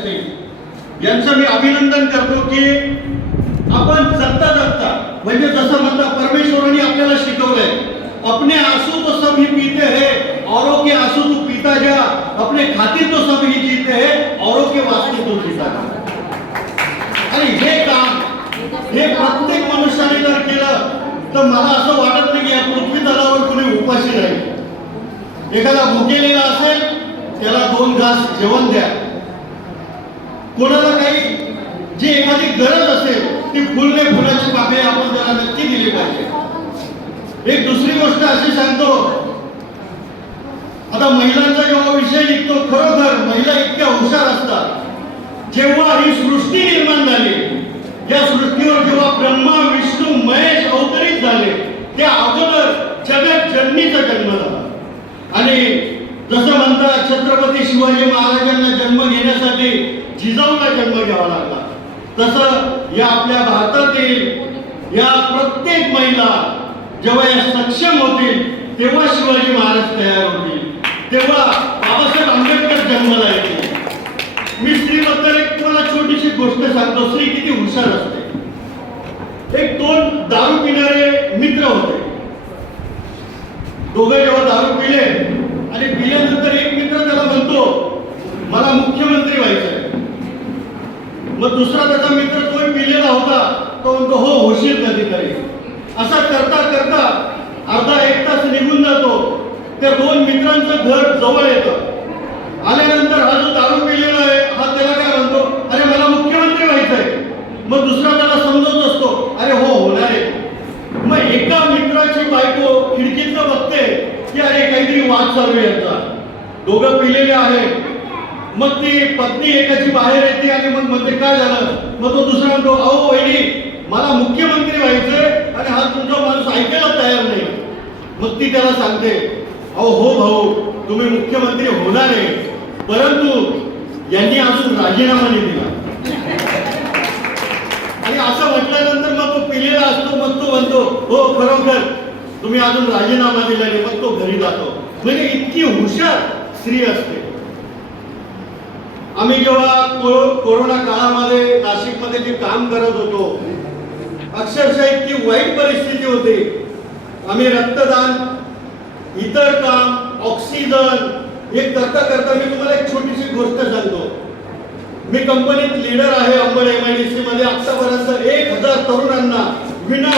यांचं मी अभिनंदन करतो की आपण जगता जगता म्हणजे जसं म्हणतात परमेश्वराने आपल्याला शिकवलंय, अपने आंसू तो सब ही पीते हैं औरों के आंसू तू पीता जा, अपने खातिर तो सब ही जीते हैं औरों के वास्ते तो जीता जा। आणि हे काम हे प्रत्येक मनुष्याने जर केलं तर मला असं वाटत नाही की या पृथ्वी तलावर कोणी उपाशी राहील। एखादा भुकेलेला असेल त्याला 2 घास जेवण द्या, कोणाला काही जी एखादी गरज असेल ती फुलने फुलाची पाकळी आपण त्याला नक्की दिली पाहिजे। एक दुसरी गोष्ट अशी सांगतो, आता महिलांचा जेव्हा विषय निघतो, खरोखर महिला इतक्या हुशार असतात। जेव्हा ही सृष्टी निर्माण झाली, या सृष्टीवर जेव्हा ब्रह्मा विष्णू महेश अवतरित झाले, त्या अगोदर जगत जननीचा जन्म झाला। आणि जसं म्हणतात छत्रपती शिवाजी महाराजांना जन्म घेण्यासाठी जिजाऊला जन्म घ्यावा लागला, तसं या आपल्या भारतातील या प्रत्येक महिला जेव्हा या सक्षम होतील तेव्हा शिवाजी महाराज तयार होतील, तेव्हा बाबासाहेब आंबेडकर जन्माला येतील। मी स्त्रीबद्दल एक तुम्हाला छोटीशी गोष्ट सांगतो। स्त्री किती हुशार असते। एक 2 दारू पिणारे मित्र होते, दोघे जेव्हा दारू पिले आणि पिल्यानंतर एक मित्र त्याला म्हणतो मला मुख्यमंत्री व्हायचंय, मग दुसरा त्याचा मित्र तोही पिलेला होता, तो म्हणतो हो होशील कधीतरी। असा करता करता अर्धा 1 तास निघून जातो, त्या 2 मित्रांचं घर जवळ येतं। आल्यानंतर हा जो दारू पिलेला आहे हा त्याला काय म्हणतो, अरे मला मुख्यमंत्री व्हायचंय। मग दुसरा त्याला समजत असतो, अरे हो होणार आहे। मग एका मित्राची बायको खिडकीतनं बघते की अरे काहीतरी वाद चालू आहे यांचा, दोघं पिलेले आहेत। मग ती पत्नी एकाची बाहेर येते आणि मग म्हणते काय झालं, मग तो दुसरा म्हणतो अहो वहिनी मला मुख्यमंत्री व्हायचंय आणि हा तुमचा माणूस ऐकायला तयार नाही। मग ती त्याला सांगते अहो हो भाऊ तुम्ही मुख्यमंत्री होणार आहे, परंतु यांनी अजून राजीनामा नाही दिला। आणि असं म्हटल्यानंतर मग तो पिलेला असतो, मग तो म्हणतो हो खरोखर तुम्ही अजून राजीनामा दिला नाही, मग तो घरी जातो। म्हणजे इतकी हुशार स्त्री असते। आम्ही जेव्हा कोरोना काळामध्ये नाशिकमध्ये जे काम करत होतो, अक्षरशः इतकी वाईट परिस्थिती होती। आम्ही रक्तदान, इतर काम, ऑक्सिजन हे करता करता मी तुम्हाला एक छोटीशी गोष्ट सांगतो। मी कंपनीत लीडर आहे अंबड MIDC मध्ये। आतापर्यंत 1000 तरुणांना विना